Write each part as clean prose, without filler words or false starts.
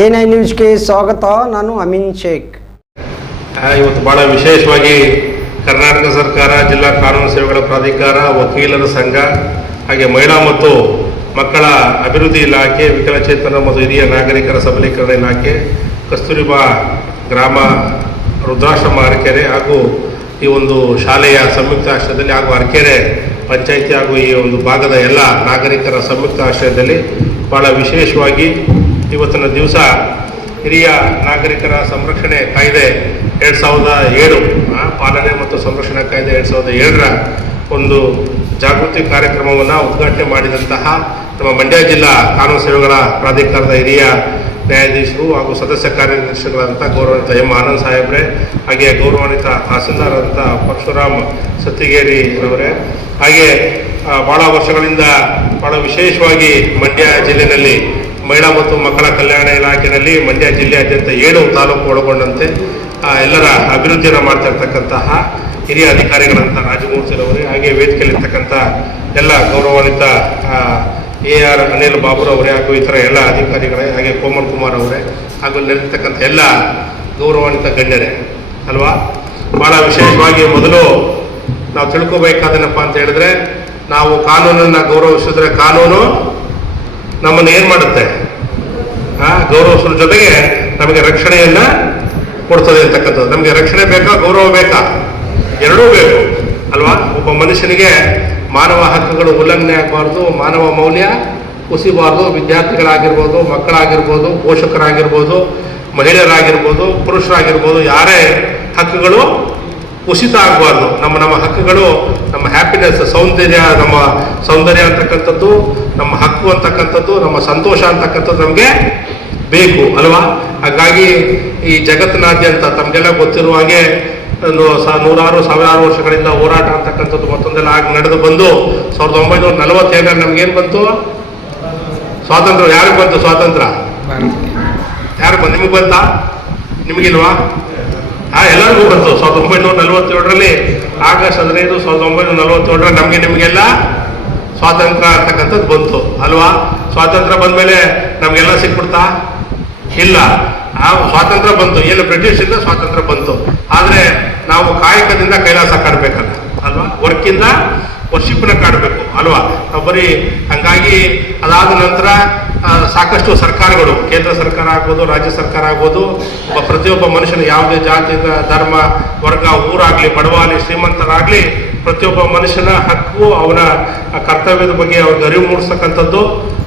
ಎ9 ನ್ಯೂಸ್ಗೆ ಸ್ವಾಗತ. ನಾನು ಅಮೀನ್ ಶೇಖ್. ಇವತ್ತು ಬಹಳ ವಿಶೇಷವಾಗಿ ಕರ್ನಾಟಕ ಸರ್ಕಾರ, ಜಿಲ್ಲಾ ಕಾನೂನು ಸೇವೆಗಳ ಪ್ರಾಧಿಕಾರ, ವಕೀಲರ ಸಂಘ, ಹಾಗೆ ಮಹಿಳಾ ಮತ್ತು ಮಕ್ಕಳ ಅಭಿವೃದ್ಧಿ ಇಲಾಖೆ, ವಿಕಲಚೇತನ ಮತ್ತು ಹಿರಿಯ ನಾಗರಿಕರ ಸಬಲೀಕರಣ ಇಲಾಖೆ, ಕಸ್ತೂರಿಬಾ ಗ್ರಾಮ ರುದ್ರಾಶ್ರಮ ಅರಕೆರೆ ಹಾಗೂ ಈ ಒಂದು ಶಾಲೆಯ ಸಂಯುಕ್ತ ಆಶ್ರಯದಲ್ಲಿ ಹಾಗೂ ಅರಕೆರೆ ಪಂಚಾಯಿತಿ ಹಾಗೂ ಈ ಒಂದು ಭಾಗದ ಎಲ್ಲ ನಾಗರಿಕರ ಸಂಯುಕ್ತ ಆಶ್ರಯದಲ್ಲಿ ಭಾಳ ವಿಶೇಷವಾಗಿ ಇವತ್ತಿನ ದಿವಸ ಹಿರಿಯ ನಾಗರಿಕರ ಸಂರಕ್ಷಣೆ ಕಾಯ್ದೆ 2007 ಪಾಲನೆ ಮತ್ತು ಸಂರಕ್ಷಣಾ ಕಾಯ್ದೆ 2007ರ ಒಂದು ಜಾಗೃತಿ ಕಾರ್ಯಕ್ರಮವನ್ನು ಉದ್ಘಾಟನೆ ಮಾಡಿದಂತಹ ನಮ್ಮ ಮಂಡ್ಯ ಜಿಲ್ಲಾ ಕಾನೂನು ಸೇವೆಗಳ ಪ್ರಾಧಿಕಾರದ ಹಿರಿಯ ನ್ಯಾಯಾಧೀಶರು ಹಾಗೂ ಸದಸ್ಯ ಕಾರ್ಯದರ್ಶಿಗಳಾದಂಥ ಗೌರವಾನ್ವಿತ ಎಂ ಆನಂದ್ ಸಾಹೇಬ್ರೆ, ಹಾಗೆ ಗೌರವಾನ್ವಿತ ತಹಸೀಲ್ದಾರ್ ಆದಂಥ ಪರಶುರಾಮ್ ಸತ್ತಿಗೇರಿ ಅವರೇ, ಹಾಗೆ ಭಾಳ ವರ್ಷಗಳಿಂದ ಭಾಳ ವಿಶೇಷವಾಗಿ ಮಂಡ್ಯ ಜಿಲ್ಲೆಯಲ್ಲಿ ಮಹಿಳಾ ಮತ್ತು ಮಕ್ಕಳ ಕಲ್ಯಾಣ ಇಲಾಖೆಯಲ್ಲಿ ಮಂಡ್ಯ ಜಿಲ್ಲೆಯಾದ್ಯಂತ 7 ತಾಲೂಕು ಒಳಗೊಂಡಂತೆ ಎಲ್ಲರ ಅಭಿವೃದ್ಧಿಯನ್ನು ಮಾಡ್ತಾ ಇರ್ತಕ್ಕಂತಹ ಹಿರಿಯ ಅಧಿಕಾರಿಗಳಂತ ರಾಜಮೂರ್ತಿರವರೇ, ಹಾಗೆ ವೇದಿಕೆಯಲ್ಲಿರ್ತಕ್ಕಂಥ ಎಲ್ಲ ಗೌರವಾನ್ವಿತ AR ಅನಿಲ್ ಬಾಬುರವರೇ ಹಾಗೂ ಇತರ ಎಲ್ಲ ಅಧಿಕಾರಿಗಳೇ, ಹಾಗೆ ಕೋಮಲ್ ಕುಮಾರ್ ಅವರೇ ಹಾಗೂ ಇಲ್ಲಿರ್ತಕ್ಕಂಥ ಎಲ್ಲ ಗೌರವಾನ್ವಿತ ಗಣ್ಯರೇ ಅಲ್ವಾ. ಭಾಳ ವಿಶೇಷವಾಗಿ ಮೊದಲು ನಾವು ತಿಳ್ಕೋಬೇಕಾದೇನಪ್ಪ ಅಂತ ಹೇಳಿದ್ರೆ, ನಾವು ಕಾನೂನನ್ನು ಗೌರವಿಸಿದ್ರೆ ಕಾನೂನು ನಮ್ಮನ್ನು ಏನು ಮಾಡುತ್ತೆ, ಗೌರವಿಸೋದ್ರ ಜೊತೆಗೆ ನಮಗೆ ರಕ್ಷಣೆಯನ್ನು ಕೊಡ್ತದೆ ಅಂತಕ್ಕಂಥದ್ದು. ನಮಗೆ ರಕ್ಷಣೆ ಬೇಕಾ, ಗೌರವ ಬೇಕಾ? ಎರಡೂ ಬೇಕು ಅಲ್ವಾ. ಒಬ್ಬ ಮನುಷ್ಯನಿಗೆ ಮಾನವ ಹಕ್ಕುಗಳು ಉಲ್ಲಂಘನೆ ಆಗಬಾರ್ದು, ಮಾನವ ಮೌಲ್ಯ ಕುಸಿಬಾರ್ದು. ವಿದ್ಯಾರ್ಥಿಗಳಾಗಿರ್ಬೋದು, ಮಕ್ಕಳಾಗಿರ್ಬೋದು, ಪೋಷಕರಾಗಿರ್ಬೋದು, ಮಹಿಳೆಯರಾಗಿರ್ಬೋದು, ಪುರುಷರಾಗಿರ್ಬೋದು, ಯಾರೇ ಹಕ್ಕುಗಳು ಕುಸಿತ ಆಗಬಾರ್ದು. ನಮ್ಮ ಹಕ್ಕುಗಳು, ನಮ್ಮ ಹ್ಯಾಪಿನೆಸ್, ನಮ್ಮ ಸೌಂದರ್ಯ ಅಂತಕ್ಕಂಥದ್ದು, ನಮ್ಮ ಹಕ್ಕು ಅಂತಕ್ಕಂಥದ್ದು, ನಮ್ಮ ಸಂತೋಷ ಅಂತಕ್ಕಂಥದ್ದು ನಮಗೆ ಬೇಕು ಅಲ್ವಾ. ಹಾಗಾಗಿ ಈ ಜಗತ್ತಿನಾದ್ಯಂತ ತಮಗೆಲ್ಲ ಗೊತ್ತಿರುವ ಹಾಗೆ ನೂರಾರು ಸಾವಿರಾರು ವರ್ಷಗಳಿಂದ ಹೋರಾಟ ಅಂತಕ್ಕಂಥದ್ದು ಮತ್ತೊಂದೆಲ್ಲ ಆಗಿ ನಡೆದು ಬಂದು 1947 ನಮಗೇನು ಬಂತು ಸ್ವಾತಂತ್ರ್ಯ. ಯಾರಿಗೆ ಬಂತು ಸ್ವಾತಂತ್ರ್ಯ? ಯಾರಿಗೆ ಬಂತು? ನಿಮಗೆ ಬಂತಾ? ನಿಮಗಿಲ್ವಾ? ಎಲ್ಲರಿಗೂ ಬಂತು. 1947ರಲ್ಲಿ ಆಗಸ್ಟ್ 15, 1947 ನಮಗೆ ನಿಮಗೆಲ್ಲ ಸ್ವಾತಂತ್ರ್ಯ ಅಂತಕ್ಕಂಥದ್ದು ಬಂತು ಅಲ್ವಾ. ಸ್ವಾತಂತ್ರ್ಯ ಬಂದಮೇಲೆ ನಮಗೆಲ್ಲ ಸಿಕ್ಬಿಡ್ತಾ? ಇಲ್ಲ. ಸ್ವಾತಂತ್ರ್ಯ ಬಂತು, ಏನು ಬ್ರಿಟಿಷಿಂದ ಸ್ವಾತಂತ್ರ್ಯ ಬಂತು. ಆದರೆ ನಾವು ಕಾಯಕದಿಂದ ಕೈಲಾಸ ಕಾಡಬೇಕಲ್ಲ ಅಲ್ವಾ, ವರ್ಕಿಂದ ವರ್ಷಿಪ್ನ ಕಾಡಬೇಕು ಅಲ್ವಾ. ನಾವು ಬರೀ ಹಂಗಾಗಿ ಅದಾದ ನಂತರ ಸಾಕಷ್ಟು ಸರ್ಕಾರಗಳು, ಕೇಂದ್ರ ಸರ್ಕಾರ ಆಗ್ಬೋದು, ರಾಜ್ಯ ಸರ್ಕಾರ ಆಗ್ಬೋದು, ಪ್ರತಿಯೊಬ್ಬ ಮನುಷ್ಯನ ಯಾವುದೇ ಜಾತಿ, ಧರ್ಮ, ವರ್ಗ, ಊರಾಗಲಿ, ಬಡವಾಗಲಿ, ಶ್ರೀಮಂತರಾಗಲಿ, ಪ್ರತಿಯೊಬ್ಬ ಮನುಷ್ಯನ ಹಕ್ಕು, ಅವನ ಕರ್ತವ್ಯದ ಬಗ್ಗೆ ಅವ್ರಿಗೆ ಅರಿವು ಮೂಡಿಸ್ತಕ್ಕಂಥದ್ದು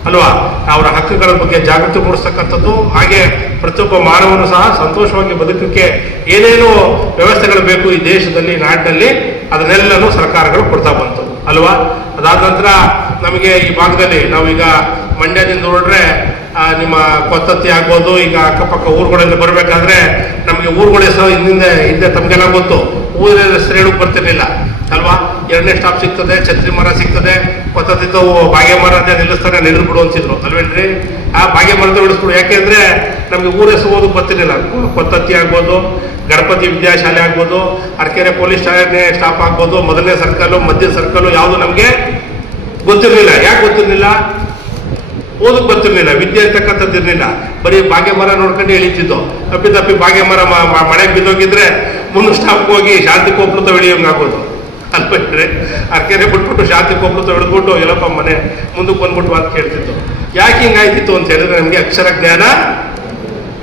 ಅಲ್ವಾ, ಅವರ ಹಕ್ಕುಗಳ ಬಗ್ಗೆ ಜಾಗೃತಿ ಮೂಡಿಸ್ತಕ್ಕಂಥದ್ದು. ಹಾಗೆ ಪ್ರತಿಯೊಬ್ಬ ಮಾನವನು ಸಹ ಸಂತೋಷವಾಗಿ ಬದುಕಕ್ಕೆ ಏನೇನು ವ್ಯವಸ್ಥೆಗಳು ಬೇಕು ಈ ದೇಶದಲ್ಲಿ, ನಾಡಿನಲ್ಲಿ, ಅದನ್ನೆಲ್ಲನೂ ಸರ್ಕಾರಗಳು ಕೊಡ್ತಾ ಬಂತು ಅಲ್ವಾ. ಅದಾದ ನಂತರ ನಮಗೆ ಈ ಭಾಗದಲ್ಲಿ ನಾವೀಗ ಮಂಡ್ಯದಿಂದ ಹೊರಡ್ರೆ ನಿಮ್ಮ ಕೊತ್ತತ್ತಿ ಆಗ್ಬೋದು, ಈಗ ಅಕ್ಕಪಕ್ಕ ಊರುಗಳಲ್ಲಿ ಬರಬೇಕಾದ್ರೆ ನಮಗೆ ಊರುಗಳ ಹೆಸರು ಹಿಂದೆ ತಮಗೆಲ್ಲ ಗೊತ್ತು, ಊರ ಹೆಸರು ಹೇಳಕ್ಕೆ ಬರ್ತಿರ್ಲಿಲ್ಲ ಅಲ್ವಾ. 2ನೇ ಸ್ಟಾಪ್ ಸಿಗ್ತದೆ, ಛತ್ರಿ ಮರ ಸಿಗ್ತದೆ, ಕೊತ್ತತ್ತಿದ್ದು ಬಾಗೆ ಮರ ಅಂತ ನಿಲ್ಲಿಸ್ತಾರೆ, ನಿಲ್ಲಿಸ್ಬಿಡು ಅಂತಿದ್ರು ಅಲ್ವೇನ್ರಿ. ಆ ಬಾಗೆ ಮರದ ಬಿಡಿಸ್ಬಿಡು, ಯಾಕೆಂದ್ರೆ ನಮಗೆ ಊರ ಹೆಸರು ಓದಕ್ಕೆ ಬರ್ತಿರ್ಲಿಲ್ಲ. ಕೊತ್ತತ್ತಿ ಆಗ್ಬೋದು, ಗಣಪತಿ ವಿದ್ಯಾಶಾಲೆ ಆಗ್ಬೋದು, ಅರಕೆರೆ ಪೊಲೀಸ್ ಠಾಣೆ ಸ್ಟಾಪ್ ಆಗ್ಬೋದು, ಮೊದಲನೇ ಸರ್ಕಲ್, ಮಧ್ಯ ಸರ್ಕಲ್ ಯಾವುದು ನಮಗೆ ಗೊತ್ತಿರಲಿಲ್ಲ. ಯಾಕೆ ಗೊತ್ತಿರಲಿಲ್ಲ? ಓದಕ್ಕೆ ಬರ್ತಿರ್ಲಿಲ್ಲ, ವಿದ್ಯೆ ಅಂತಕ್ಕಂಥದ್ದು ಇರಲಿಲ್ಲ. ಬರೀ ಬಾಗೆ ಮರ ನೋಡ್ಕೊಂಡು ಎಳಿತಿದ್ದು. ತಪ್ಪಿ ಬಾಗೆ ಮರ ಮಳೆಗೆ ಬಿದ್ದೋಗಿದ್ರೆ ಮುಂದೆ ಸ್ಟಾಪ್ಗೆ ಹೋಗಿ ಶಾಂತಿ ಕೋಪ್ಲತ ಎಳಿಯೋಂಗಾಗೋದು ಅಲ್ಬಿಟ್ರೆ, ಅರಕೆರೆ ಬಿಟ್ಬಿಟ್ಟು ಶಾಂತಿ ಕೋಪ್ಲತ ಹಿಡಿದ್ಬಿಟ್ಟು ಎಲ್ಲಪ್ಪ ಮನೆ ಮುಂದಕ್ಕೆ ಬಂದ್ಬಿಟ್ಟು ಅಂತ ಕೇಳ್ತಿದ್ದು. ಯಾಕೆ ಹಿಂಗಾಯ್ತಿತ್ತು ಅಂತ ಹೇಳಿದ್ರೆ, ನಮಗೆ ಅಕ್ಷರ ಜ್ಞಾನ,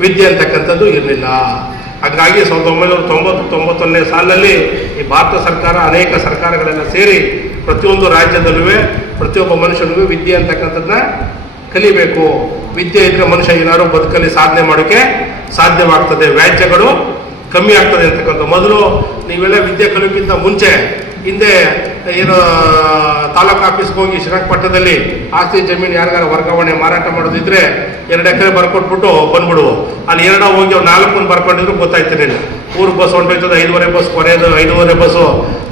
ವಿದ್ಯೆ ಅಂತಕ್ಕಂಥದ್ದು ಇರಲಿಲ್ಲ. ಹಾಗಾಗಿ 1991ನೇ ಸಾಲಿನಲ್ಲಿ ಈ ಭಾರತ ಸರ್ಕಾರ, ಅನೇಕ ಸರ್ಕಾರಗಳೆಲ್ಲ ಸೇರಿ ಪ್ರತಿಯೊಂದು ರಾಜ್ಯದಲ್ಲೂ ಪ್ರತಿಯೊಬ್ಬ ಮನುಷ್ಯನಿಗೂ ವಿದ್ಯೆ ಅಂತಕ್ಕಂಥದ್ದನ್ನ ಕಲಿಬೇಕು. ವಿದ್ಯೆ ಇದ್ರೆ ಮನುಷ್ಯ ಏನಾದ್ರು ಬದುಕಲ್ಲಿ ಸಾಧನೆ ಮಾಡೋಕ್ಕೆ ಸಾಧ್ಯವಾಗ್ತದೆ, ವ್ಯಾಜ್ಯಗಳು ಕಮ್ಮಿ ಆಗ್ತದೆ ಅಂತಕ್ಕಂಥ. ಮೊದಲು ನೀವೆಲ್ಲ ವಿದ್ಯೆ ಕಲಿಯೋಕ್ಕಿಂತ ಮುಂಚೆ ಹಿಂದೆ ಏನು ತಾಲೂಕು ಆಫೀಸ್ಗೆ ಹೋಗಿ ಶ್ರೀರಂಗಪಟ್ಟಣದಲ್ಲಿ ಆಸ್ತಿ ಜಮೀನು ಯಾರಿಗಾರ ವರ್ಗಾವಣೆ ಮಾರಾಟ ಮಾಡೋದಿದ್ರೆ 2 ಎಕರೆ ಬರ್ಕೊಟ್ಬಿಟ್ಟು ಬಂದ್ಬಿಡುವು. ಅಲ್ಲಿ 2 ಹೋಗಿ 4 ಬರ್ಕೊಂಡಿದ್ರು ಗೊತ್ತಾಯ್ತಿರಲಿಲ್ಲ. ಊರಿಗೆ ಬಸ್ ಹೊಂಟೋಯ್ತದೆ, 5:30 ಬಸ್, ಕೊನೆಯದು 5:30 ಬಸ್ಸು,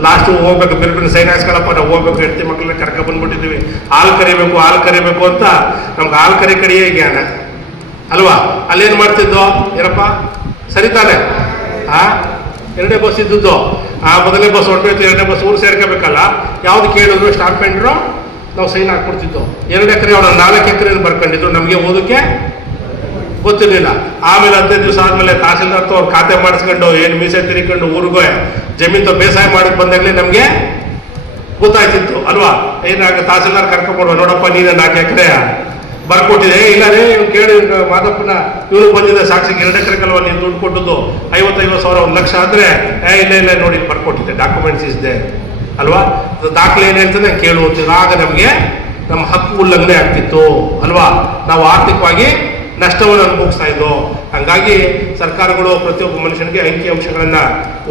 ಲಾಸ್ಟ್ ಹೋಗ್ಬೇಕು, ಬಿರ್ಬಿನ ಸೈನ್ ಹಾಕ್ಸ್ಕೊಳಪ್ಪ, ನಾವು ಹೋಗ್ಬೇಕು, ಹೆಂಡತಿ ಮಕ್ಕಳನ್ನ ಕರ್ಕ ಬಂದ್ಬಿಟ್ಟಿದ್ದೀವಿ, ಹಾಲು ಕರಿಬೇಕು ಅಂತ ನಮ್ಗೆ ಹಾಲು ಕಡೆಯೇ ಜ್ಞಾನ ಅಲ್ವಾ. ಅಲ್ಲೇನು ಮಾಡ್ತಿದ್ದೋ ಏನಪ್ಪ, ಸರಿತಾನೆ 2ನೇ ಬಸ್ ಇದ್ದದ್ದು. ಮೊದಲನೇ ಬಸ್ ಹೊರಟೋಯ್ತು, 2ನೇ ಬಸ್ ಊರು ಸೇರ್ಕೋಬೇಕಲ್ಲ, ಯಾವ್ದು ಕೇಳಿದ್ರು ಸ್ಟಾಂಪ್ ಪೆಂಡ್ರು ನಾವು ಸೈನ್ ಹಾಕ್ಕೊಡ್ತಿದ್ದೋ. 2 ಎಕರೆ ಅವರ 4 ಎಕರೆ ಬರ್ಕೊಂಡಿದ್ರು. ನಮಗೆ ಓದೋಕ್ಕೆ ಗೊತ್ತಿರಲಿಲ್ಲ. ಆಮೇಲೆ 15 ದಿವಸ ಆದಮೇಲೆ ತಹಸೀಲ್ದಾರ್ ಅವ್ರು ಖಾತೆ ಮಾಡಿಸ್ಕೊಂಡು ಏನು ಮೀಸೆ ತಿರ್ಕೊಂಡು ಊರಿಗೆ ಜಮೀನು ಬೇಸಾಯ ಮಾಡಕ್ಕೆ ಬಂದಾಗಲೇ ನಮಗೆ ಗೊತ್ತಾಯ್ತಿತ್ತು ಅಲ್ವಾ. ಏನಾಗ ತಹಸೀಲ್ದಾರ್ ಕರ್ಕೊಂಡ್ಬರುವ, ನೋಡಪ್ಪ ನೀನೇ 4 ಎಕರೆ ಬರ್ಕೊಟ್ಟಿದೆ, ಇಲ್ಲ ರೇ ಇವ್ನು ಕೇಳಿ ಮಾದಪ್ಪನ ಇವನು ಬಂದಿದೆ ಸಾಕ್ಷಿಗೆ 2 ಎಕರೆಗಲ್ವ ನೀನು ದುಡ್ಡು ಕೊಟ್ಟದ್ದು 50,000 1 ಲಕ್ಷ ಅಂದರೆ ಇಲ್ಲ ನೋಡಿ ಬರ್ಕೊಟ್ಟಿದ್ದೆ, ಡಾಕ್ಯುಮೆಂಟ್ಸ್ ಇದೆ ಅಲ್ವಾ. ಅದು ದಾಖಲೆ ಏನು ಹೇಳ್ತದೆ ಕೇಳುವಂತಿಲ್ಲ. ಆಗ ನಮಗೆ ನಮ್ಮ ಹಕ್ಕು ಉಲ್ಲಂಘನೆ ಆಗ್ತಿತ್ತು ಅಲ್ವಾ. ನಾವು ಆರ್ಥಿಕವಾಗಿ ನಷ್ಟವನ್ನು ಅನುಭವಿಸ್ತಾ ಇದ್ದೋ. ಹಾಗಾಗಿ ಸರ್ಕಾರಗಳು ಪ್ರತಿಯೊಬ್ಬ ಮನುಷ್ಯನಿಗೆ ಅಂಕಿ ಅಂಶಗಳನ್ನು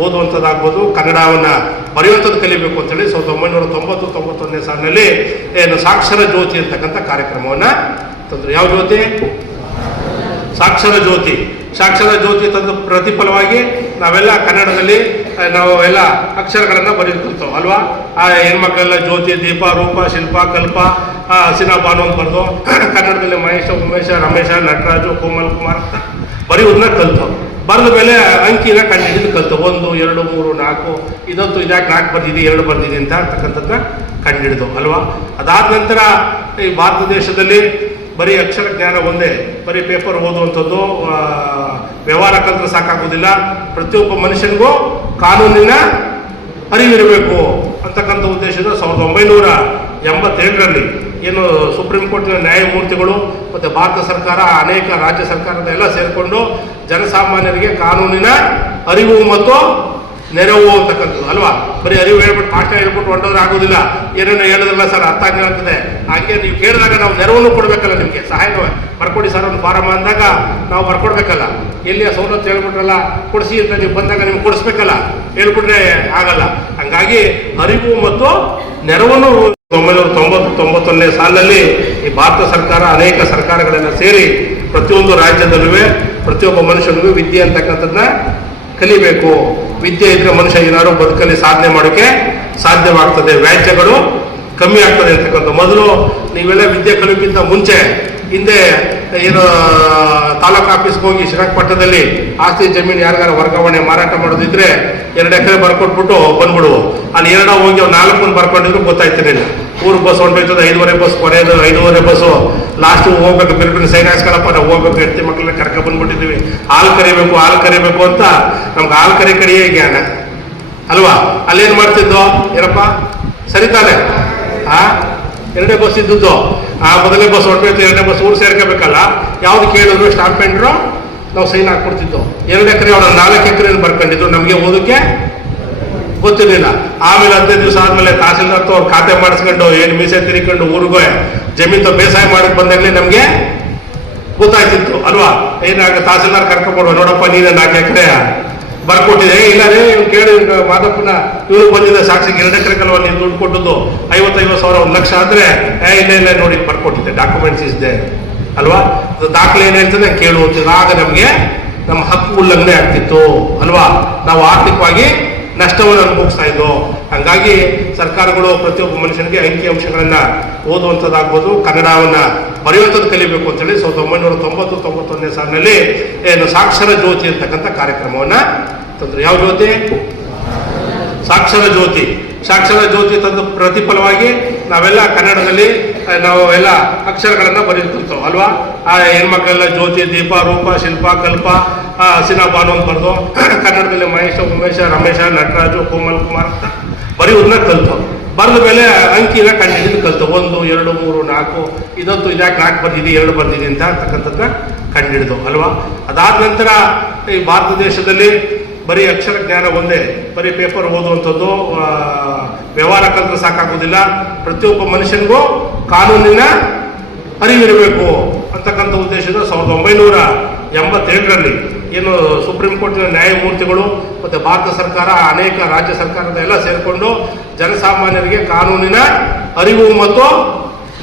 ಓದುವಂಥದ್ದಾಗ್ಬೋದು, ಕನ್ನಡವನ್ನು ಬರೆಯುವಂಥದ್ದು ಕಲಿಬೇಕು ಅಂತೇಳಿ 1990-91ನೇ ಸಾಲಿನಲ್ಲಿ ಏನು ಸಾಕ್ಷರ ಜ್ಯೋತಿ ಅಂತಕ್ಕಂಥ ಕಾರ್ಯಕ್ರಮವನ್ನು ತಂದರು. ಯಾವ ಜ್ಯೋತಿ? ಸಾಕ್ಷರ ಜ್ಯೋತಿ. ಸಾಕ್ಷರ ಜ್ಯೋತಿ ತಂದ ಪ್ರತಿಫಲವಾಗಿ ನಾವೆಲ್ಲ ಕನ್ನಡದಲ್ಲಿ ನಾವು ಎಲ್ಲ ಅಕ್ಷರಗಳನ್ನು ಬರೀತಿರ್ತೇವೆ ಅಲ್ವಾ. ಆ ಹೆಣ್ಮಕ್ಳೆಲ್ಲ ಜ್ಯೋತಿ, ದೀಪ, ರೂಪ, ಶಿಲ್ಪ, ಕಲ್ಪ, ಹಸಿನ ಬಾನು ಅಂತ ಬರೆದು ಕನ್ನಡದಲ್ಲಿ ಮಹೇಶ, ಉಮೇಶ, ರಮೇಶ, ನಟರಾಜು, ಕೋಮಲ್ ಕುಮಾರ್ ಅಂತ ಬರೆಯುವುದನ್ನ ಕಲ್ತು ಬರೆದ ಮೇಲೆ ಅಂಕಿನ ಕಂಡುಹಿಡಿದು ಕಲ್ತು 1 2 3 4 ಇದಂತೂ ಇದ್ಯಾಕೆ 4 ಬರ್ದಿದೆ 2 ಬರ್ದಿದೆ ಅಂತ ಅಂತಕ್ಕಂಥದ್ದು ಕಂಡುಹಿಡಿದು ಅಲ್ವಾ. ಅದಾದ ನಂತರ ಈ ಭಾರತ ದೇಶದಲ್ಲಿ ಬರೀ ಅಕ್ಷರ ಜ್ಞಾನ ಒಂದೇ, ಬರೀ ಪೇಪರ್ ಓದುವಂಥದ್ದು ವ್ಯವಹಾರ ಕಲ್ತ್ರೆ ಸಾಕಾಗೋದಿಲ್ಲ. ಪ್ರತಿಯೊಬ್ಬ ಮನುಷ್ಯನಿಗೂ ಕಾನೂನಿನ ಅರಿವಿರಬೇಕು ಅಂತಕ್ಕಂಥ ಉದ್ದೇಶದ 1987ರಲ್ಲಿ ಏನು ಸುಪ್ರೀಂ ಕೋರ್ಟಿನ ನ್ಯಾಯಮೂರ್ತಿಗಳು ಮತ್ತು ಭಾರತ ಸರ್ಕಾರ, ಅನೇಕ ರಾಜ್ಯ ಸರ್ಕಾರದ ಎಲ್ಲ ಸೇರಿಕೊಂಡು ಜನಸಾಮಾನ್ಯರಿಗೆ ಕಾನೂನಿನ ಅರಿವು ಮತ್ತು ನೆರವು ಅಂತಕ್ಕಂಥದ್ದು ಅಲ್ವಾ. ಬರೀ ಅರಿವು ಹೇಳ್ಬಿಟ್ಟು ಭಾಷೆ ಹೇಳ್ಬಿಟ್ಟು ಹೊಂಡೋದ್ರೆ ಆಗೋದಿಲ್ಲ. ಏನೇನೋ ಹೇಳೋದಿಲ್ಲ ಸರ್, ಅರ್ಥ ಆಗಿಲ್ಲ ಅಂತದೆ. ಹಾಗೆ ನೀವು ಕೇಳಿದಾಗ ನಾವು ನೆರವನ್ನು ಕೊಡಬೇಕಲ್ಲ, ನಿಮಗೆ ಸಹಾಯವೇ ಬರ್ಕೊಡಿ ಸರ್ ಒಂದು ಫಾರಮ್ ಅಂದಾಗ ನಾವು ಬರ್ಕೊಡ್ಬೇಕಲ್ಲ. ಎಲ್ಲಿಯ ಸವಲತ್ತು ಹೇಳ್ಬಿಟ್ರಲ್ಲ ಕೊಡಿಸಿ ಅಂತ ನೀವು ಬಂದಾಗ ನಿಮ್ಗೆ ಕೊಡಿಸ್ಬೇಕಲ್ಲ, ಹೇಳ್ಬಿಟ್ರೆ ಆಗಲ್ಲ. ಹಂಗಾಗಿ ಅರಿವು ಮತ್ತು ನೆರವನ್ನು 1990-91ನೇ ಸಾಲಿನಲ್ಲಿ ಈ ಭಾರತ ಸರ್ಕಾರ, ಅನೇಕ ಸರ್ಕಾರಗಳೆಲ್ಲ ಸೇರಿ ಪ್ರತಿಯೊಂದು ರಾಜ್ಯದಲ್ಲೂ ಪ್ರತಿಯೊಬ್ಬ ಮನುಷ್ಯನಿಗೂ ವಿದ್ಯೆ ಅಂತಕ್ಕಂಥದ್ದನ್ನ ಕಲಿಬೇಕು. ವಿದ್ಯೆ ಇದ್ರೆ ಮನುಷ್ಯ ಏನಾದ್ರು ಬದುಕಲ್ಲಿ ಸಾಧನೆ ಮಾಡೋಕ್ಕೆ ಸಾಧ್ಯವಾಗ್ತದೆ, ವ್ಯಾಜ್ಯಗಳು ಕಮ್ಮಿ ಆಗ್ತದೆ ಅಂತಕ್ಕಂಥ. ಮೊದಲು ನೀವೆಲ್ಲ ವಿದ್ಯೆ ಕಲಿಯೋಕ್ಕಿಂತ ಮುಂಚೆ ಹಿಂದೆ ಏನು ತಾಲೂಕು ಆಫೀಸ್ಗೆ ಹೋಗಿ ಶ್ರೀರಂಗಪಟ್ಟಣದಲ್ಲಿ ಆಸ್ತಿ ಜಮೀನು ಯಾರಿಗಾರ ವರ್ಗಾವಣೆ ಮಾರಾಟ ಮಾಡೋದಿದ್ರೆ 2 ಎಕರೆ ಬರ್ಕೊಟ್ಬಿಟ್ಟು ಬಂದ್ಬಿಡುವು. ಅಲ್ಲಿ 2 ಹೋಗಿ 4 ಬರ್ಕೊಂಡಿದ್ರು ಗೊತ್ತಾಯ್ತಿರಲಿಲ್ಲ. 3 ಬಸ್ ಹೊಂಟೋಯ್ತದೆ, 5:30 ಬಸ್ ಕೊನೆಯದು 5:30 ಬಸ್ಸು ಲಾಸ್ಟ್ ಹೋಗ್ಬೇಕು. ಬಿರ್ಬಿನ ಸೈನ್ ಹಾಕ್ಸ್ಕೊಳಪ್ಪ ನಾವು ಹೋಗ್ಬೇಕು, ಹೆಂಡತಿ ಮಕ್ಕಳನ್ನ ಕರ್ಕೊಂಡು ಬಂದ್ಬಿಟ್ಟಿದ್ವಿ. ಹಾಲು ಕರಿಬೇಕು ಅಂತ ನಮ್ಗೆ ಹಾಲು ಕಡೆಯೇ ಜ್ಞಾನ ಅಲ್ವಾ. ಅಲ್ಲೇನು ಮಾಡ್ತಿದ್ದೋ ಏನಪ್ಪ ಸರಿ ತಾನೆ. 2 ಬಸ್ ಇದ್ದದ್ದು, ಮೊದಲನೇ ಬಸ್ ಹೊರಟೋಯ್ತು, 2ನೇ ಬಸ್ ಊರು ಸೇರ್ಕೋಬೇಕಲ್ಲ. ಯಾವ್ದು ಕೇಳಿದ್ರು ಸ್ಟಾಂಪ್ ಪೆಂಡ್ರು ನಾವು ಸೈನ್ ಹಾಕ್ಕೊಡ್ತಿದ್ದೋ. 2 ಎಕರೆ ಅವರ 4 ಎಕರೆ ಬರ್ಕೊಂಡಿದ್ರು, ನಮಗೆ ಓದಕ್ಕೆ ಗೊತ್ತಿರಲಿಲ್ಲ. ಆಮೇಲೆ 15 ದಿವಸ ಆದಮೇಲೆ ತಹಸೀಲ್ದಾರ್ ಅವ್ರು ಖಾತೆ ಮಾಡಿಸ್ಕೊಂಡು ಏನು ಮೀಸೆ ತಿರ್ಕೊಂಡು ಊರಿಗೆ ಜಮೀನು ಬೇಸಾಯ ಮಾಡಕ್ಕೆ ಬಂದಾಗಲೇ ನಮಗೆ ಗೊತ್ತಾಯ್ತಿತ್ತು ಅಲ್ವಾ. ಏನಾಗ ತಹಸೀಲ್ದಾರ್ ಕರ್ಕೊಂಡ್ಬರುವ, ನೋಡಪ್ಪ ನೀನೇ 4 ಎಕರೆ ಬರ್ಕೊಟ್ಟಿದೆ, ಇಲ್ಲ ರೇ ಇವ್ನು ಕೇಳಿ ಮಾದಪ್ಪನ ಇವನು ಬಂದಿದೆ ಸಾಕ್ಷಿಗೆ 2 ಎಕರೆಗಲ್ವ ನೀನು ದುಡ್ಡು ಕೊಟ್ಟದ್ದು 50,000 1 ಲಕ್ಷ ಅಂದರೆ ಇಲ್ಲ ನೋಡಿ ಬರ್ಕೊಟ್ಟಿದ್ದೆ, ಡಾಕ್ಯುಮೆಂಟ್ಸ್ ಇದೆ ಅಲ್ವಾ. ಅದು ದಾಖಲೆ ಏನು ಹೇಳ್ತದೆ ಕೇಳುವಂತಿಲ್ಲ. ಆಗ ನಮಗೆ ನಮ್ಮ ಹಕ್ಕು ಉಲ್ಲಂಘನೆ ಆಗ್ತಿತ್ತು ಅಲ್ವಾ. ನಾವು ಆರ್ಥಿಕವಾಗಿ ನಷ್ಟವನ್ನು ಅನುಭವಿಸ್ತಾ ಇದ್ದೋ. ಹಾಗಾಗಿ ಸರ್ಕಾರಗಳು ಪ್ರತಿಯೊಬ್ಬ ಮನುಷ್ಯನಿಗೆ ಅಂಕಿ ಅಂಶಗಳನ್ನು ಓದುವಂಥದ್ದಾಗ್ಬೋದು, ಕನ್ನಡವನ್ನು ಬರೆಯುವಂಥದ್ದು ಕಲಿಬೇಕು ಅಂತೇಳಿ 1990-91ನೇ ಸಾಲಿನಲ್ಲಿ ಏನು ಸಾಕ್ಷರ ಜ್ಯೋತಿ ಅಂತಕ್ಕಂಥ ಕಾರ್ಯಕ್ರಮವನ್ನು ತಂದರು. ಯಾವ ಜ್ಯೋತಿ? ಸಾಕ್ಷರ ಜ್ಯೋತಿ. ಸಾಕ್ಷರ ಜ್ಯೋತಿ ತಂದ ಪ್ರತಿಫಲವಾಗಿ ನಾವೆಲ್ಲ ಕನ್ನಡದಲ್ಲಿ ನಾವು ಎಲ್ಲ ಅಕ್ಷರಗಳನ್ನು ಬರೀತಿರ್ತೇವೆ ಅಲ್ವಾ. ಆ ಹೆಣ್ಮಕ್ಳೆಲ್ಲ ಜ್ಯೋತಿ, ದೀಪ, ರೂಪ, ಶಿಲ್ಪ, ಕಲ್ಪ, ಹಸಿನ ಬಾನು ಅಂತ ಬರೆದು ಕನ್ನಡದಲ್ಲಿ ಮಹೇಶ, ಉಮೇಶ, ರಮೇಶ, ನಟರಾಜು, ಕೋಮಲ್ ಕುಮಾರ್ ಅಂತ ಬರೆಯುವುದನ್ನ ಕಲ್ತು ಬರೆದ ಮೇಲೆ ಅಂಕಿನ ಕಂಡುಹಿಡಿದು ಕಲ್ತು 1 2 3 4 ಇದಂತೂ ಇದ್ಯಾಕೆ 4 ಬರ್ದಿದೆ 2 ಬರ್ದಿದೆ ಅಂತ ಅಂತಕ್ಕಂಥದ್ದನ್ನ ಕಂಡುಹಿಡಿದು ಅಲ್ವಾ. ಅದಾದ ನಂತರ ಈ ಭಾರತ ದೇಶದಲ್ಲಿ ಬರೀ ಅಕ್ಷರ ಜ್ಞಾನ ಒಂದೇ, ಬರೀ ಪೇಪರ್ ಓದುವಂಥದ್ದು ವ್ಯವಹಾರ ಕಲ್ತ್ರೆ ಸಾಕಾಗೋದಿಲ್ಲ. ಪ್ರತಿಯೊಬ್ಬ ಮನುಷ್ಯನಿಗೂ ಕಾನೂನಿನ ಅರಿವಿರಬೇಕು ಅಂತಕ್ಕಂಥ ಉದ್ದೇಶದ 1987ರಲ್ಲಿ ಏನು ಸುಪ್ರೀಂ ಕೋರ್ಟಿನ ನ್ಯಾಯಮೂರ್ತಿಗಳು ಮತ್ತು ಭಾರತ ಸರ್ಕಾರ, ಅನೇಕ ರಾಜ್ಯ ಸರ್ಕಾರದ ಎಲ್ಲ ಸೇರಿಕೊಂಡು ಜನಸಾಮಾನ್ಯರಿಗೆ ಕಾನೂನಿನ ಅರಿವು ಮತ್ತು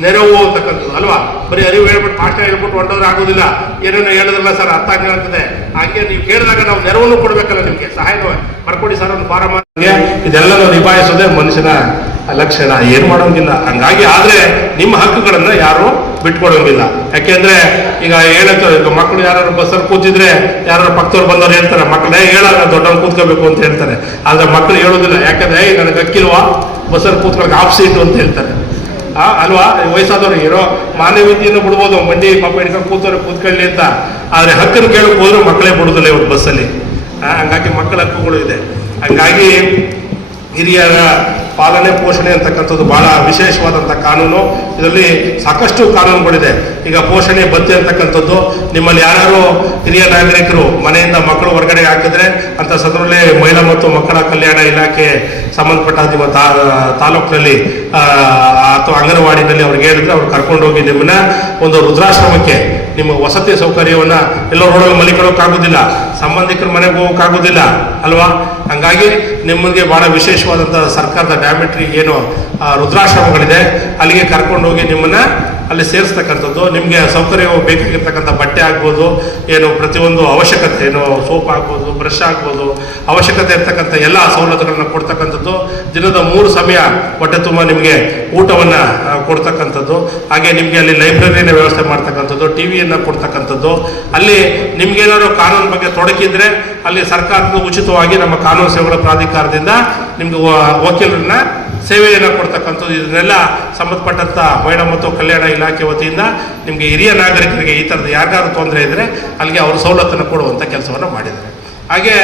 ನೆರವು ಅಂತಕ್ಕಂಥದ್ದು ಅಲ್ವಾ. ಬರೀ ಅರಿವು ಹೇಳ್ಬಿಟ್ಟು ಭಾಷೆ ಹೇಳ್ಬಿಟ್ಟು ಹೊಂಡೋದ್ರೆ ಆಗೋದಿಲ್ಲ. ಏನೇನೋ ಹೇಳೋದಿಲ್ಲ ಸರ್, ಅರ್ಥ ಆಗಿಲ್ಲ ಅಂತದೆ. ಹಾಗೆ ನೀವು ಕೇಳಿದಾಗ ನಾವು ನೆರವನ್ನು ಕೊಡಬೇಕಲ್ಲ, ನಿಮಗೆ ಸಹಾಯವೇ ಬರ್ಕೊಡಿ ಸರ್ ಒಂದು ಫಾರಮ್. ಇದೆಲ್ಲ ನಿಭಾಯಿಸೋದೇ ಮನುಷ್ಯನ ಲಕ್ಷಣ, ಏನು ಮಾಡೋಂಗಿಲ್ಲ. ಹಂಗಾಗಿ ಆದರೆ ನಿಮ್ಮ ಹಕ್ಕುಗಳನ್ನು ಯಾರು ಬಿಟ್ಕೊಡೋಂಗಿಲ್ಲ. ಯಾಕೆಂದ್ರೆ ಈಗ ಹೇಳುತ್ತೆ, ಈಗ ಮಕ್ಕಳು ಯಾರು ಬಸ್ಸಲ್ಲಿ ಕೂತಿದ್ರೆ ಯಾರು ಪಕ್ಕದವ್ರು ಬಂದವ್ರು ಹೇಳ್ತಾರೆ, ಮಕ್ಕಳೇ ಹೇಳಲ್ಲ ದೊಡ್ಡವ್ರು ಕೂತ್ಕೋಬೇಕು ಅಂತ ಹೇಳ್ತಾರೆ. ಆದರೆ ಮಕ್ಕಳು ಹೇಳೋದಿಲ್ಲ, ಯಾಕಂದ್ರೆ ನನಗೆ ಅಕ್ಕಿಲ್ವಾ ಬಸ್ಸಲ್ಲಿ ಕೂತ್ಕೊಳ್ಳೋಕೆ ಆಫ್ ಸೀಟು ಅಂತ ಹೇಳ್ತಾರೆ ಅಲ್ವಾ. ವಯಸ್ಸಾದವ್ರು ಇರೋ ಮಾನವೀಯತೆಯನ್ನು ಬಿಡ್ಬೋದು, ಮಂಡಿ ಪಾಪ ಹಿಡ್ಕೊಂಡು ಕೂತವ್ರು ಕೂತ್ಕೊಳ್ಳಿ ಅಂತ. ಆದರೆ ಹಕ್ಕನ್ನು ಕೇಳಕ್ಕೆ ಹೋದ್ರೆ ಮಕ್ಕಳೇ ಬಿಡುದಿಲ್ಲ ಇವತ್ತು ಬಸ್ಸಲ್ಲಿ. ಹಂಗಾಗಿ ಮಕ್ಕಳ ಹಕ್ಕುಗಳು ಇದೆ. ಹಂಗಾಗಿ ಹಿರಿಯರ ಪಾಲನೆ ಪೋಷಣೆ ಅಂತಕ್ಕಂಥದ್ದು ಬಹಳ ವಿಶೇಷವಾದಂಥ ಕಾನೂನು. ಇದರಲ್ಲಿ ಸಾಕಷ್ಟು ಕಾನೂನುಗಳಿದೆ. ಈಗ ಪೋಷಣೆ ಭತ್ಯೆ ಅಂತಕ್ಕಂಥದ್ದು, ನಿಮ್ಮಲ್ಲಿ ಯಾರು ಹಿರಿಯ ನಾಗರಿಕರು ಮನೆಯಿಂದ ಮಕ್ಕಳು ಹೊರಗಡೆ ಹಾಕಿದ್ರೆ ಅಂತ ಸಂದರ್ಭದಲ್ಲಿ ಮಹಿಳಾ ಮತ್ತು ಮಕ್ಕಳ ಕಲ್ಯಾಣ ಇಲಾಖೆ ಸಂಬಂಧಪಟ್ಟ ನಿಮ್ಮ ತಾಲೂಕಿನಲ್ಲಿ ಅಥವಾ ಅಂಗನವಾಡಿನಲ್ಲಿ ಅವ್ರಿಗೆ ಹೇಳಿದ್ರೆ ಅವ್ರು ಕರ್ಕೊಂಡೋಗಿ ನಿಮ್ಮನ್ನ ಒಂದು ವೃದ್ಧಾಶ್ರಮಕ್ಕೆ, ನಿಮ್ಮ ವಸತಿ ಸೌಕರ್ಯವನ್ನು ಎಲ್ಲೋ ರೋಡಲ್ಲಿ ಮಲಿಕೊಳ್ಳೋಕ್ಕಾಗೋದಿಲ್ಲ, ಸಂಬಂಧಿಕರ ಮನೆಗೆ ಹೋಗೋಕ್ಕಾಗೋದಿಲ್ಲ ಅಲ್ವಾ. ಹಂಗಾಗಿ ನಿಮಗೆ ಭಾಳ ವಿಶೇಷವಾದಂಥ ಸರ್ಕಾರದ ಡಾಮಿಟ್ರಿ ಏನು ವೃದ್ಧಾಶ್ರಮಗಳಿದೆ ಅಲ್ಲಿಗೆ ಕರ್ಕೊಂಡೋಗಿ ನಿಮ್ಮನ್ನು ಅಲ್ಲಿ ಸೇರಿಸ್ತಕ್ಕಂಥದ್ದು. ನಿಮಗೆ ಸೌಕರ್ಯ ಬೇಕಾಗಿರ್ತಕ್ಕಂಥ ಬಟ್ಟೆ ಆಗ್ಬೋದು, ಏನು ಪ್ರತಿಯೊಂದು ಅವಶ್ಯಕತೆ, ಏನು ಸೋಪ್ ಆಗ್ಬೋದು, ಬ್ರಷ್ ಆಗ್ಬೋದು, ಅವಶ್ಯಕತೆ ಇರ್ತಕ್ಕಂಥ ಎಲ್ಲ ಸವಲತ್ತುಗಳನ್ನ ಕೊಡ್ತಕ್ಕಂಥದ್ದು. ದಿನದ 3 ಸಮಯ ಹೊಟ್ಟೆ ತುಂಬ ನಿಮಗೆ ಊಟವನ್ನು ಕೊಡ್ತಕ್ಕಂಥದ್ದು. ಹಾಗೆ ನಿಮಗೆ ಅಲ್ಲಿ ಲೈಬ್ರರಿನ ವ್ಯವಸ್ಥೆ ಮಾಡ್ತಕ್ಕಂಥದ್ದು, ಟಿ ವಿಯನ್ನು ಕೊಡ್ತಕ್ಕಂಥದ್ದು. ಅಲ್ಲಿ ನಿಮ್ಗೇನಾದ್ರು ಕಾನೂನು ಬಗ್ಗೆ ತೊಡಕಿದ್ರೆ ಅಲ್ಲಿ ಸರ್ಕಾರದ ಉಚಿತವಾಗಿ ನಮ್ಮ ಕಾನೂನು ಸೇವೆಗಳ ಪ್ರಾಧಿಕಾರದಿಂದ ನಿಮ್ಗೆ ವಕೀಲರನ್ನ ಸೇವೆಯನ್ನು ಕೊಡ್ತಕ್ಕಂಥದ್ದು. ಇದನ್ನೆಲ್ಲ ಸಂಬಂಧಪಟ್ಟಂಥ ಮಹಿಳಾ ಮತ್ತು ಕಲ್ಯಾಣ ಇಲಾಖೆ ವತಿಯಿಂದ ನಿಮಗೆ ಹಿರಿಯ ನಾಗರಿಕರಿಗೆ ಈ ಥರದ ಯಾರಿಗಾದ್ರೂ ತೊಂದರೆ ಇದ್ದರೆ ಅಲ್ಲಿಗೆ ಅವರು ಸವಲತ್ತನ್ನು ಕೊಡುವಂಥ ಕೆಲಸವನ್ನು ಮಾಡಿದ್ದಾರೆ. ಹಾಗೆ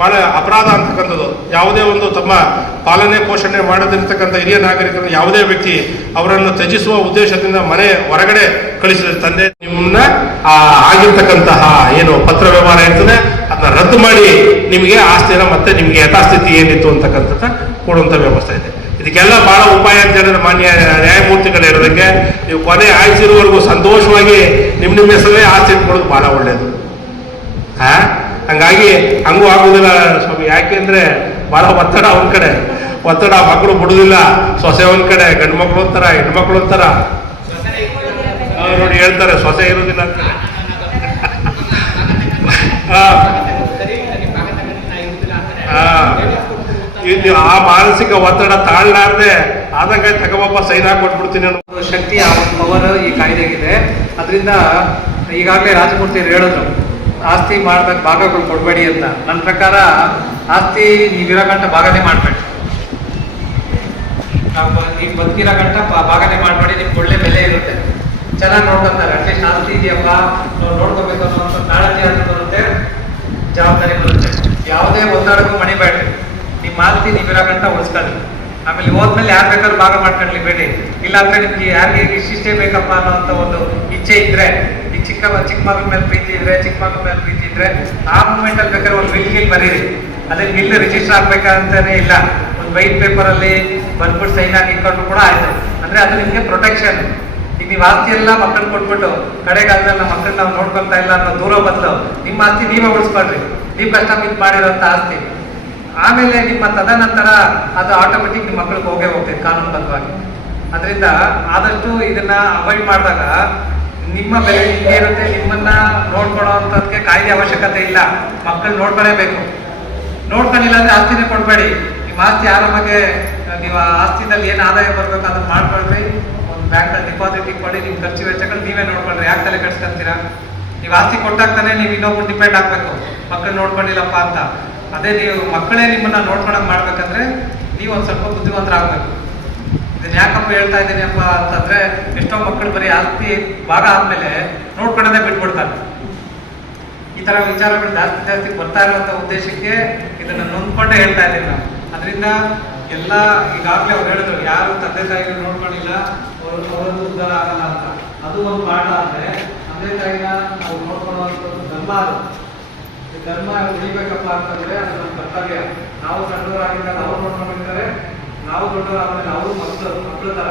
ಭಾಳ ಅಪರಾಧ ಅಂತಕ್ಕಂಥದ್ದು, ಯಾವುದೇ ಒಂದು ತಮ್ಮ ಪಾಲನೆ ಪೋಷಣೆ ಮಾಡದಿರ್ತಕ್ಕಂಥ ಹಿರಿಯ ನಾಗರಿಕರು ಯಾವುದೇ ವ್ಯಕ್ತಿ ಅವರನ್ನು ತ್ಯಜಿಸುವ ಉದ್ದೇಶದಿಂದ ಮನೆ ಹೊರಗಡೆ ಕಳಿಸಿದ ತಂದೆ ನಿಮ್ಮನ್ನ ಆಗಿರ್ತಕ್ಕಂತಹ ಏನು ಪತ್ರ ವ್ಯವಹಾರ ಇರ್ತದೆ ಅದನ್ನ ರದ್ದು ಮಾಡಿ ನಿಮಗೆ ಆಸ್ತಿಯನ್ನು ಮತ್ತೆ ನಿಮಗೆ ಯಥಾಸ್ಥಿತಿ ಏನಿತ್ತು ಅಂತಕ್ಕಂಥದ್ದು ಕೊಡುವಂಥ ವ್ಯವಸ್ಥೆ ಇದೆ. ಇದಕ್ಕೆಲ್ಲ ಭಾಳ ಉಪಾಯ ಅಂತ ಹೇಳಿದ್ರೆ ಮಾನ್ಯ ನ್ಯಾಯಮೂರ್ತಿಗಳು ಹೇಳೋದಕ್ಕೆ, ನೀವು ಕೊನೆ ಆಯ್ಸಿರುವವರೆಗೂ ಸಂತೋಷವಾಗಿ ನಿಮ್ಮ ಹೆಸರೇ ಆಸ್ತಿ ಇಟ್ಕೊಳ್ಳೋದು ಭಾಳ ಒಳ್ಳೆಯದು. ಹಂಗಾಗಿ ಹಂಗೂ ಆಗುದಿಲ್ಲ ಸ್ವಾಮಿ. ಯಾಕೆಂದ್ರೆ ಭಾಳ ಒತ್ತಡ ಒಂದ್ ಕಡೆ, ಒತ್ತಡ ಮಕ್ಕಳು ಬಿಡುದಿಲ್ಲ. ಸೊಸೆ ಒಂದ್ ಕಡೆ, ಗಂಡು ಮಕ್ಕಳು ಒಂಥರ, ಹೆಣ್ಮಕ್ಳು ಒಂಥರ ನೋಡಿ ಹೇಳ್ತಾರೆ ಸೊಸೆ ಇರೋದಿಲ್ಲ ಅಂತ. ಇಲ್ಲಿ ಆ ಮಾನಸಿಕ ಒತ್ತಡ ತಾಳ್ಲಾರ್ದೆ ಆದಾಗ ತಗೋಬಪ್ಪ ಸೈನ್ ಹಾಕಿ ಕೊಟ್ಬಿಡ್ತೀನಿ ಅನ್ನೋ ಶಕ್ತಿ, ಆ ಒಂದು ಪವರ್ ಈ ಕಾಯ್ದೆಗಿದೆ. ಅದರಿಂದ ಈಗಾಗಲೇ ರಾಜಮೂರ್ತಿಯವರು ಹೇಳಿದ್ರು ಆಸ್ತಿ ಮಾಡಿದಾಗ ಭಾಗಗಳು ಕೊಡಬೇಡಿ ಅಂತ. ನನ್ನ ಪ್ರಕಾರ ಆಸ್ತಿ ನೀವಿರೋ ಗಂಟ ಭಾಗನೇ ಮಾಡಬೇಡಿ, ಈಗ ಬದುಕಿರೋ ಗಂಟ ಭಾಗನೇ ಮಾಡಬೇಡಿ. ನಿಮ್ಗೆ ಒಳ್ಳೆ ಬೆಲೆ ಇರುತ್ತೆ, ಚೆನ್ನಾಗಿ ನೋಡ್ಕೊತಾರೆ. ಅಟ್ಲೀಸ್ಟ್ ಆಸ್ತಿ ಇದೆಯಪ್ಪ ನಾವು ನೋಡ್ಕೋಬೇಕು ಅನ್ನೋ ಕಾಳಜಿ ಅದು ಬರುತ್ತೆ, ಜವಾಬ್ದಾರಿ ಬರುತ್ತೆ. ಯಾವುದೇ ಒಂದೆರಡು ಮಣಿಬೇಡ್ರಿ, ನಿಮ್ಮ ಆಸ್ತಿ ನೀವಿರೋ ಗಂಟ ಉಳಿಸ್ಕೊಳ್ಳಿ. ಆಮೇಲೆ ಹೋದ್ಮೇಲೆ ಯಾರು ಬೇಕಾದ್ರೂ ಭಾಗ ಮಾಡ್ಕೊಳ್ಳಿ ಬೇಡಿ. ಇಲ್ಲಾಂದ್ರೆ ನಿಮ್ಗೆ ಯಾರಿಗೆ ಇಷ್ಟಿಷ್ಟೇ ಬೇಕಪ್ಪ ಅನ್ನೋಂಥ ಒಂದು ಇಚ್ಛೆ ಇದ್ರೆ, ಈಗ ಚಿಕ್ಕ ಮಗನ ಮೇಲೆ ಪ್ರೀತಿ ಇದ್ರೆ, ಚಿಕ್ಕ ಮಗನ ಮೇಲೆ ಪ್ರೀತಿ ಇದ್ರೆ ಆ ಮೂಮೆಂಟ್ ಅಲ್ಲಿ ಬೇಕಾದ್ರೆ ಒಂದು ಬಿಲ್ ಬರೀರಿ. ಅದೇ ಬಿಲ್ ರಿಜಿಸ್ಟರ್ ಆಗ್ಬೇಕಂತಾನೆ ಇಲ್ಲ, ಒಂದು ವೈಟ್ ಪೇಪರ್ ಅಲ್ಲಿ ಬಂದ್ಬಿಟ್ಟು ಸೈನ್ ಆಗಿ ಇಟ್ಕೊಂಡು ಕೂಡ ಆಯ್ತು. ಅಂದ್ರೆ ಅದು ನಿಮ್ಗೆ ಪ್ರೊಟೆಕ್ಷನ್. ಈಗ ನೀವು ಆಸ್ತಿ ಎಲ್ಲ ಮಕ್ಕಳು ಕೊಟ್ಬಿಟ್ಟು ಕಡೆಗಾಲದಲ್ಲಿ ನಮ್ಮ ಮಕ್ಕಳನ್ನ ನಾವು ನೋಡ್ಕೊಳ್ತಾ ಇಲ್ಲ ಅನ್ನೋ ದೂರ ಬದಲು ನಿಮ್ಮ ಆಸ್ತಿ ನೀವೇ ಉಳಿಸ್ಕೊಳ್ರಿ, ನೀವು ಕಷ್ಟ ಬಿದ್ದು ಮಾಡಿರೋಂಥ ಆಸ್ತಿ. ಆಮೇಲೆ ನಿಮ್ಮ ತದನಂತರ ಅದು ಆಟೋಮೆಟಿಕ್ ನಿಮ್ಮ ಮಕ್ಕಳಿಗೆ ಹೋಗೇ ಹೋಗ್ತೈತೆ ಕಾನೂನುಬದ್ಧವಾಗಿ. ಅದರಿಂದ ಆದಷ್ಟು ಇದನ್ನ ಅವಾಯ್ಡ್ ಮಾಡಿದಾಗ ನಿಮ್ಮ ಬೆಲೆ ನಿಮಗೆ ಇರುತ್ತೆ. ನಿಮ್ಮನ್ನ ನೋಡ್ಕೊಳ್ಳೋ ಅಂಥದ್ಕೆ ಕಾಯ್ದೆ ಅವಶ್ಯಕತೆ ಇಲ್ಲ, ಮಕ್ಕಳು ನೋಡ್ಕೊಳ್ಳೇಬೇಕು. ನೋಡ್ಕೊಂಡಿಲ್ಲ ಅಂದ್ರೆ ಆಸ್ತಿನೇ ಕೊಡಬೇಡಿ. ನಿಮ್ಮ ಆಸ್ತಿ ಆರಾಮಾಗೆ ನೀವು ಆಸ್ತಿನಲ್ಲಿ ಏನು ಆದಾಯ ಬರ್ಬೇಕು ಅದನ್ನ ಮಾಡ್ಕೊಳ್ರಿ. ಒಂದು ಬ್ಯಾಂಕಲ್ಲಿ ಡಿಪಾಸಿಟ್ ಇಟ್ಕೊಳ್ಳಿ, ನಿಮ್ಮ ಖರ್ಚು ವೆಚ್ಚಗಳು ನೀವೇ ನೋಡ್ಕೊಳ್ರಿ. ಯಾಕೆ ತಲೆ ಕೆಡಿಸ್ಕೊಂತೀರಾ? ನೀವು ಆಸ್ತಿ ಕೊಟ್ಟಾಗ್ತಾನೆ ನೀವು ಇನ್ನೊಬ್ಬರು ಡಿಪೆಂಡ್ ಆಗ್ಬೇಕು, ಮಕ್ಕಳು ನೋಡ್ಕೊಂಡಿಲ್ಲಪ್ಪ ಅಂತ. ಅದೇ ನೀವು ಮಕ್ಕಳೇ ನಿಮ್ಮನ್ನ ನೋಡ್ಕೊಳಕ್ ಮಾಡ್ಬೇಕಂದ್ರೆ ನೀವು ಒಂದು ಸ್ವಲ್ಪ ಬುದ್ಧಿವಂತರಾಗಬೇಕು. ಇದನ್ನ ಯಾಕಪ್ಪ ಹೇಳ್ತಾ ಇದ್ದೀನಿ ಅಪ್ಪ ಅಂತಂದ್ರೆ, ಎಷ್ಟೋ ಮಕ್ಕಳು ಬರೀ ಆಸ್ತಿ ಭಾಗ ಆದ್ಮೇಲೆ ನೋಡ್ಕೊಳ್ಳೋದೇ ಬಿಟ್ಬಿಡ್ತಾರೆ. ಈ ತರ ವಿಚಾರಗಳು ಜಾಸ್ತಿ ಬರ್ತಾ ಇರುವಂತ ಉದ್ದೇಶಕ್ಕೆ ಇದನ್ನ ನೊಂದ್ಕೊಂಡೇ ಹೇಳ್ತಾ ಇದ್ದೀನಿ ನಾವು. ಅದರಿಂದ ಎಲ್ಲ ಈಗಾಗಲೇ ಅವ್ರು ಹೇಳಿದ್ರು, ಯಾರು ತಂದೆ ತಾಯಿಗಳು ನೋಡ್ಕೊಂಡಿಲ್ಲ ಅವರು ಉದ್ಧಾರ ಆಗಲ್ಲ ಅಂತ. ಅದು ಒಂದು ಪಾಠ. ಅಂದ್ರೆ ತಂದೆ ತಾಯಿನ ನಾವು ನೋಡ್ಕೊಳ್ಳುವಂಥದ್ದು ಧರ್ಮ. ಅದು ಧರ್ಮ ಉಳಿಬೇಕಪ್ಪ ಅಂತಂದ್ರೆ ಅದು ನಮ್ಮ ಕರ್ತವ್ಯ. ನಾವು ಸಣ್ಣವರಾಗಿದ್ದಾಗ ಅವ್ರು ನೋಡ್ಕೊಂಡಿರ್ತಾರೆ, ನಾವು ದೊಡ್ಡವರಾದ್ಮೇಲೆ ಅವರು ಮಕ್ಕಳ ತರ,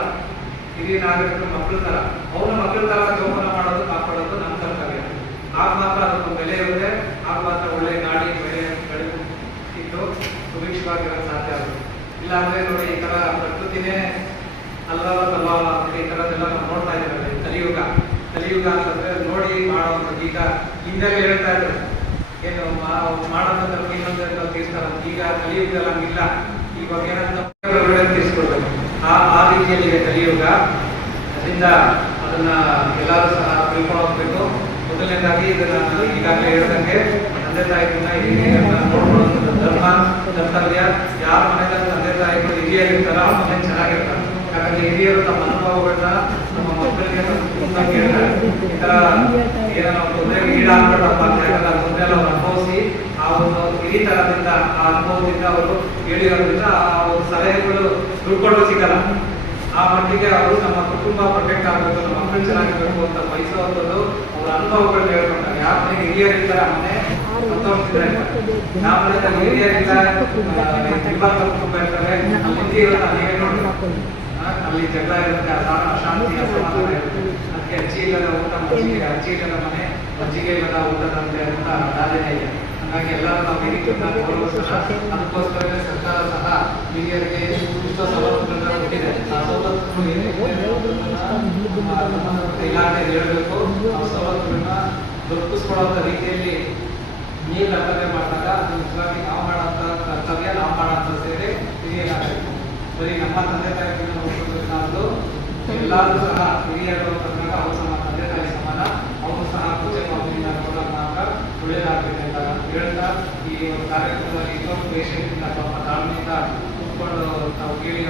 ಹಿರಿಯ ನಾಗರಿಕರು ಮಕ್ಕಳ ತರ, ಅವ್ರ ಮಕ್ಕಳ ತರ ಜೋಪಾನ ಮಾಡೋದು, ಕಾಪಾಡೋದು ನಮ್ಮ ಕರ್ತವ್ಯ. ಆಗ ಮಾತ್ರ ಅದಕ್ಕೆ ಬೆಲೆ ಇರುತ್ತೆ, ಆಗ ಮಾತ್ರ ಒಳ್ಳೆ ಗಾಡಿ ಬೆಳೆ ಇದ್ದು ಸುಭಿಕ್ಷವಾಗಿರೋದು ಸಾಧ್ಯ ಆಗುತ್ತೆ. ಇಲ್ಲ ಅಂದ್ರೆ ನೋಡಿ, ಈ ತರ ಪ್ರಕೃತಿನೇ ಅಲ್ಲವಲ್ಲ ಈ ತರದೆಲ್ಲ ನಾವು ನೋಡ್ತಾ ಇದ್ದೀವಿ. ಕಲಿಯುಗ ಅಂತಂದ್ರೆ ನೋಡಿ ಮಾಡುವಂಥದ್ದು. ಈಗ ಹಿಂದೆಲ್ಲ ಹೇಳ್ತಾ ಇದ್ರು ಏನು ಮಾಡೋದಂದ್ರೆ ಇನ್ನೊಂದೆಲ್ಲ ತೀರ್ಸ್ತಾರ. ಈಗ ಕಲಿಯುಗದಲ್ಲಿ ಹಂಗಿಲ್ಲ. ಇವಾಗ ಏನಂತ ತೀರ್ಸ್ಕೊಡ್ಬೇಕು, ಆ ರೀತಿಯಲ್ಲಿ ಇದೆ ಕಲಿಯುಗ. ಅದರಿಂದ ಅದನ್ನ ಎಲ್ಲರೂ ಸಹ ತಿಳ್ಕೊಂಡು ಹೋಗ್ಬೇಕು. ಮೊದಲನೇದಾಗಿ ಇದನ್ನ ಈಗಾಗಲೇ ಹೇಳಿದಂಗೆ ತಂದೆ ತಾಯಿಗಳನ್ನ ನೋಡ್ಕೊಳ್ಳೋದು ಧರ್ಮ, ಕರ್ತವ್ಯ. ಯಾರ ಮನೆಯಲ್ಲಿ ತಂದೆ ತಾಯಿಗಳು ಹಿರಿಯರಿರ್ತಾರ ಆ ಮನೆ ಚೆನ್ನಾಗಿರ್ತಾರೆ. ಯಾಕಂದ್ರೆ ಹಿರಿಯರು ನಮ್ಮ ಅನುಭವಗಳನ್ನ ನಮ್ಮ ಮಕ್ಕಳಿಗೆ ಹೇಳ್ತಾರೆ. ಈ ಥರ ಏನೋ ತೊಂದರೆಗೆ ಈಡಾಗ್ಬಿಟ್ಟಪ್ಪ ಅಂತ ಹೇಳಿದ್ರೆ ಆ ತೊಂದರೆ ಎಲ್ಲ ಅನುಭವಿಸಿ ಆ ಒಂದು ಈ ಥರದಿಂದ ಆ ಅನುಭವದಿಂದ ಅವರು ಹೇಳಿರೋದ್ರಿಂದ ಆ ಒಂದು ಸಲಹೆಗಳು ದುಡ್ಡು ಸಿಗಲ್ಲ. ಆ ಮಟ್ಟಿಗೆ ಅವರು ನಮ್ಮ ಕುಟುಂಬ ಪ್ರೊಟೆಕ್ಟ್ ಆಗಬೇಕು, ನಮ್ಮ ಮಕ್ಕಳು ಚೆನ್ನಾಗಿರ್ಬೇಕು ಅಂತ ಬಯಸೋದು ಅವ್ರ ಅನುಭವಗಳನ್ನ ಹೇಳ್ಕೊಂತಾರೆ. ಯಾವ ಮನೆ ಹಿರಿಯರಿದ್ದಾರೆ ಆ ಮನೆ ಸಂತೋಷಿದ್ರೆ, ಯಾವ ಮನೆಯಲ್ಲಿ ಹಿರಿಯರಿಂದ ವಿಭಾಗ ಕುಟುಂಬ ಇರ್ತಾರೆ ಅಲ್ಲಿ ಇರುತ್ತೆ, ನೀವೇ ನೋಡಿ ಅಲ್ಲಿ ಜಗಳ ಇರುತ್ತೆ, ಅಶಾಂತಿ ಅಸಮಾಧಾನ ಇರುತ್ತೆ. ಅದಕ್ಕೆ ಅಜ್ಜಿ ಇಲ್ಲದ ಊಟ ಮಜ್ಜಿಗೆ, ಅಜ್ಜಿ ಇಲ್ಲದ ಮನೆ ಮಜ್ಜಿಗೆ ಇಲ್ಲದ ಊಟದಂತೆ ಅಂತ ಗಾದೆನೇ ಇದೆ. ಹಾಗಾಗಿ ಎಲ್ಲರೂ ನಾವು ಹಿರಿಯರನ್ನ ಗೌರವಿಸೋಣ. ಅದಕ್ಕೋಸ್ಕರವೇ ಸರ್ಕಾರ ಸಹ ಹಿರಿಯರಿಗೆ ಇಷ್ಟ ಸವಲತ್ತುಗಳನ್ನ ಕೊಟ್ಟಿದೆ. ಆ ಸವಲತ್ತುಗಳು ಇಲಾಖೆ ಹೇಳಬೇಕು. ಆ ಸವಲತ್ತುಗಳನ್ನ ದೊರಕಿಸ್ಕೊಳ್ಳುವಂಥ ರೀತಿಯಲ್ಲಿ ನೀವು ಕರ್ತವ್ಯ ಮಾಡಿದಾಗ ಅದು ನಿಜವಾಗಿ ನಾವು ಮಾಡೋಂಥ ಕರ್ತವ್ಯ, ನಾವು ಮಾಡೋಂಥ ಸೇವೆ ಹಿರಿಯರಾಗಬೇಕು. ಬರೀ ನಮ್ಮ ತಂದೆ ತಾಯಿಗಳನ್ನ ನೋಡ್ಕೋಬೇಕಾದ್ದು ಎಲ್ಲರೂ ಸಹ ಹಿರಿಯರು ಅಂತಂದಾಗ ಅವರು ಸಹ ತಂದೆ ತಾಯಿ ಸಮಾನ, ಅವರು ಸಹ ಪೂಜೆ ಮಾಡೋದ್ರಿಂದ ಮಾತ್ರ ಒಳ್ಳೆಯದಾಗಬೇಕಂತ ಹೇಳ್ತಾ ಈ ಒಂದು ಕಾರ್ಯಕ್ರಮದಲ್ಲಿ ಇನ್ನೊಂದು ಪೇಷಂಟ್ ತಾಳ್ಮೆಯಿಂದ ಕೂತ್ಕೊಂಡು ತಾವು ಕೇಳಿ